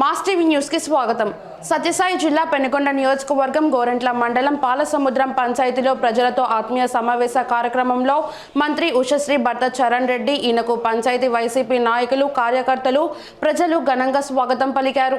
Mass TV న్యూస్కి స్వాగతం. సత్యసాయి జిల్లా పెనుకొండ నియోజకవర్గం గోరంట్ల మండలం పాలసముద్రం పంచాయతీలో ప్రజలతో ఆత్మీయ సమావేశ కార్యక్రమంలో మంత్రి ఉషశ్రీ భర్త చరణ్ రెడ్డి ఈయనకు పంచాయతీ వైసీపీ నాయకులు కార్యకర్తలు ప్రజలు ఘనంగా స్వాగతం పలికారు.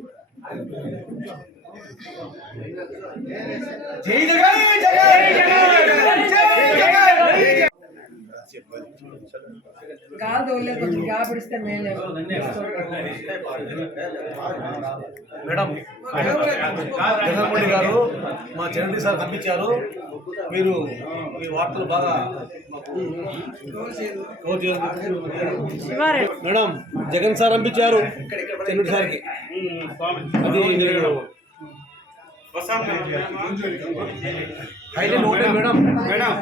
జై జగన్ జై జగన్ కొంచెం మేలే. మేడం జగన్మోహన్ గారు మా చిరంజీవి సార్ పంపించారు మీరు మీ వార్తలు బాగా. మేడం జగన్ సార్ పంపించారు చిరంజీవి సార్కి. అది నేను హైలైట్ ఒకటే మేడం మేడం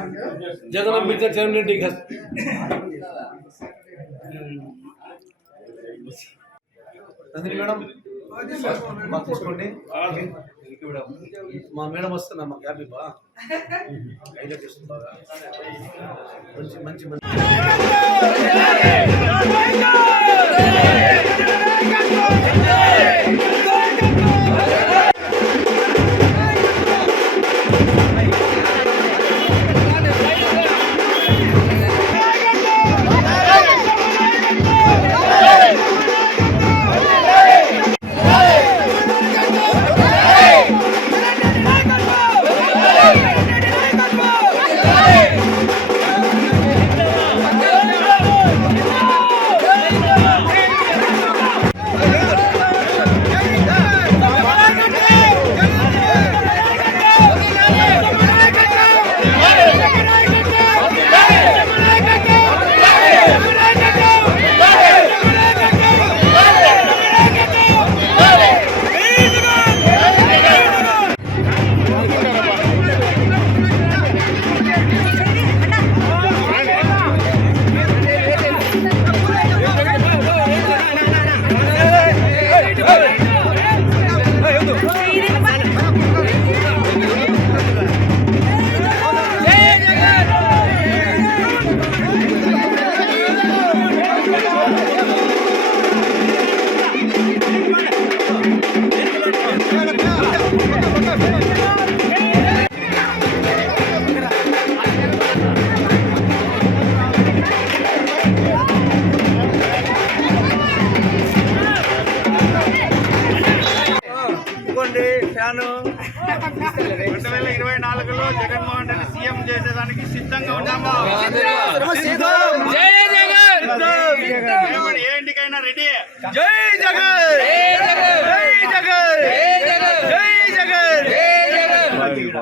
జగన్ పంపించారు చరణ్ రెడ్డి నందిని మేడం మాకు తీసుకోండి మా మేడం వస్తున్నా మాకు హ్యాపీ బా హైలైట్ చేస్తుంది బాగా మంచి మంచి మంచి ¡Vamos! ఫ్యాను రెండు వేల ఇరవై నాలుగులో జగన్మోహన్ రెడ్డి సీఎం చేసేదానికి సిద్ధంగా ఉన్నామా? ఏ ఇంటికైనా రెడీ? జై జగన్. జై జగన్. జై జగన్. జై జగన్.